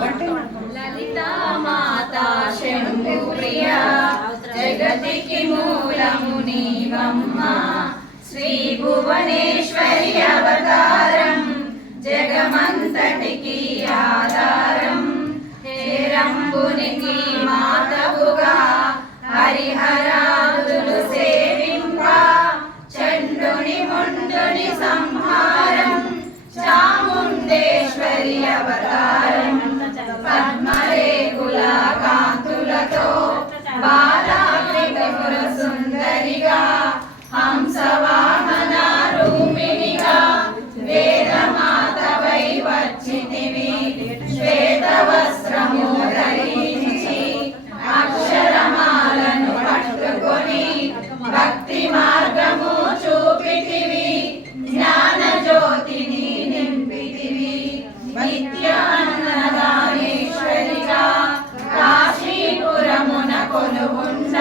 లలితా మాతా శంభు ప్రియా జగతికి మూలము నీవమ్మ శ్రీ భువనేశ్వరి అవతారం జగమంతటికి ఆధారం హేరంబునికి మాతవుగా హరిహరాదులు సేవింప చండుని ముండుని సంహారం చాముండేశ్వరి అవతారం పద్మరేకుల కాంతులతో బాలా త్రిపుర సుందరిగా హంసవాహన రూపిణిగా వేదమాతవై వచ్చితివి శ్వేత వస్త్రము ధరించి అక్షరమాలను పట్టుకొని భక్తి మార్గము చూపితివి జ్ఞాన జ్యోతిని నింపితివి నిత్యాన్నదానేశ్వరిగా కాశీపురమున కొలువుండ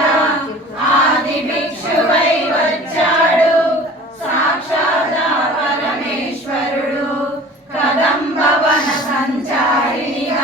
ఆది భిక్షువై వచ్చాడు సాక్షాత్ పరమేశ్వరుడు కదంబవన సంచారిణిగా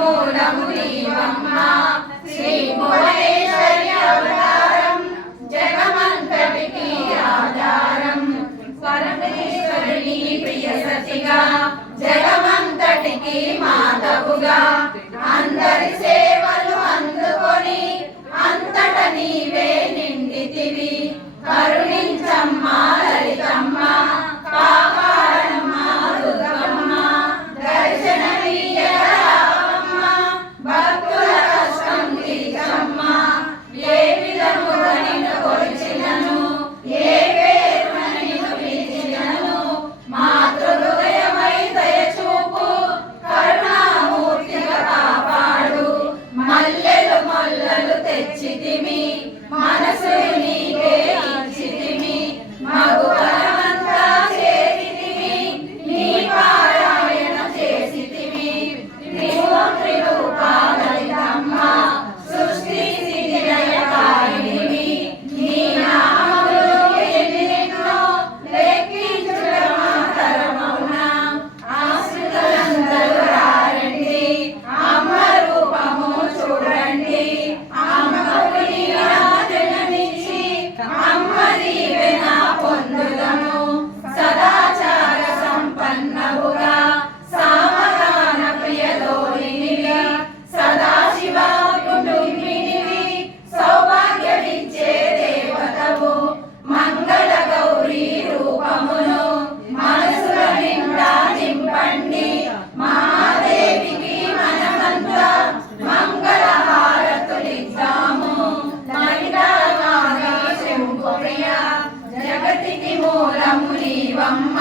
మూలము నీవమ్మ శ్రీ భువనేశ్వరి అవతారం జగమంతటికి ఆధారం పరమేశ్వరుని ప్రియ సతిగా జగమంతటికి మాతవుగా అందరి సేవలు అందుకొని అంతట నీవే నిండితివి కరుణించమ్మ లలితమ్మ కాపాడమ్మ దుర్గమ్మ దర్శనమీయరావమ్మ భక్తుల కష్టం తీర్చమ్మ ఏ విధముగా నిన్ను కొలిచినను ఏ పేరున నిన్ను పిలిచినను మాతృ హృదయమై దయచూపు కరుణామూర్తిగా కాపాడు మల్లెలు మొల్లలు తెచ్చితిమి మనసులు నీకే ఇచ్చితిమి మగువలమంతా చేసితిమి నీ పారాయణ చేసితిమి త్రిరూపా లలితమ్మ సృష్టి స్థితి లయకారిణివి నీ నామములు ఎన్నెన్నో లెక్కించుట మాతరమౌనా ఆశ్రితులందరూ రారండి అమ్మ రూపము చూడండి అమ్మకు నీరాజనమిచ్చి అమ్మ దీవెన పొందుదము సదాచార సంపన్నవుగా సామగాన ప్రియలోనినివి సదాశివ కుటుంబినివి సౌభాగ్యమిచ్చే దేవతవు మంగళ గౌరీ రూపమును మనసుల నిండా నింపండి మహాదేవికి మనమంతా మంగళ హారతులిద్దాము లలితామాత శంభుప్రియ జగతికి మూలము నీవమ్మ